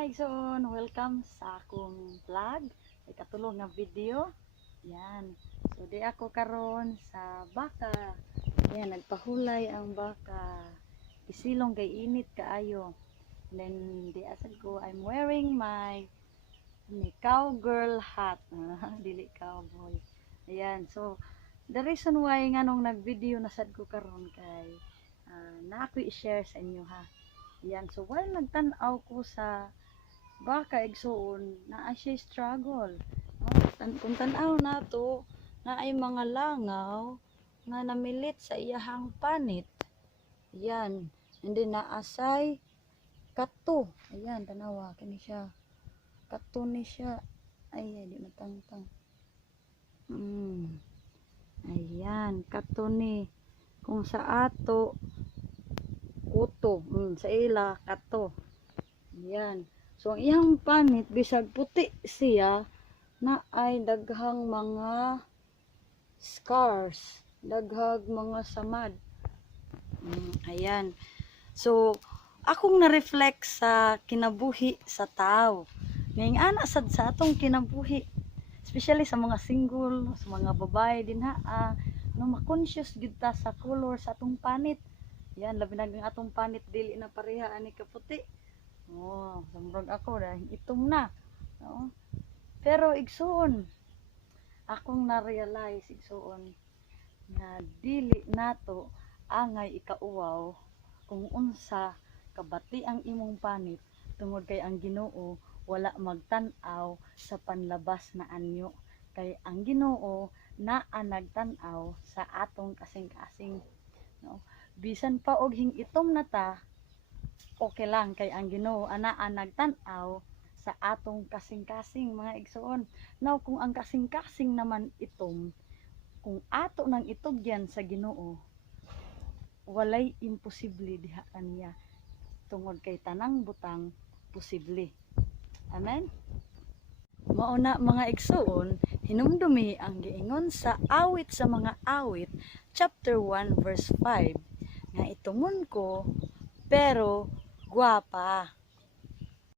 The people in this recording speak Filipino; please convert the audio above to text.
Hi, welcome sa akong vlog. Ay katulong nga video. Yan. So di ako karon sa baka. Yan, nagpahulay ang baka. Isilong kay init kaayo. Then di asad ko I'm wearing my cowgirl hat. Dili cowboy. Ayan. So the reason why nga nung nag-video na sad ko karon kay na ako i-share sa inyo ha. Yan, so while nagtanaw ko sa baka igsoon, na siya struggle. No? Kung tanaw na to, na ay mga langaw nga namilit sa iyahang panit. Yan, hindi na asay kato. Ayan, tanawa, kini siya. Kato ni siya. Ay, di matangtang. Ayan, kato ni. Kung sa ato, kuto, sa ila kato. Yan. So ang iyang panit bisag puti siya na ay daghang mga scars, daghang mga samad. Ayan. So akong na-reflect sa kinabuhi sa tao. Ngayong ana sad sa atong kinabuhi, especially sa mga single, sa mga babae din ha, ma-conscious gid ta sa color sa atong panit. Yan, labi na ang atong panit dili na pareha ani kaputi. Oh, sambrog ako dahil itom na. No? Pero igsuon, akong na-realize igsuon na dili nato angay ikauwaw kung unsa kabati ang imong panit tungod kay ang Ginoo wala magtan-aw sa panlabas na anyo. Kay ang Ginoo naa nagtan-aw sa atong kasing-kasing. No? Bisan pa og hing-itom na ta, okay lang kay ang Ginoo anaa nagtan-aw sa atong kasing-kasing mga igsoon. Now kung ang kasing-kasing naman itom, kung ato nang itugyan sa Ginoo, walay imposible diha kaniya. Tungod kay tanang butang posible. Amen. Mao na mga igsoon, hinumdumi ang giingon sa awit sa mga awit chapter 1 verse 5 nga itumon ko pero guwapa.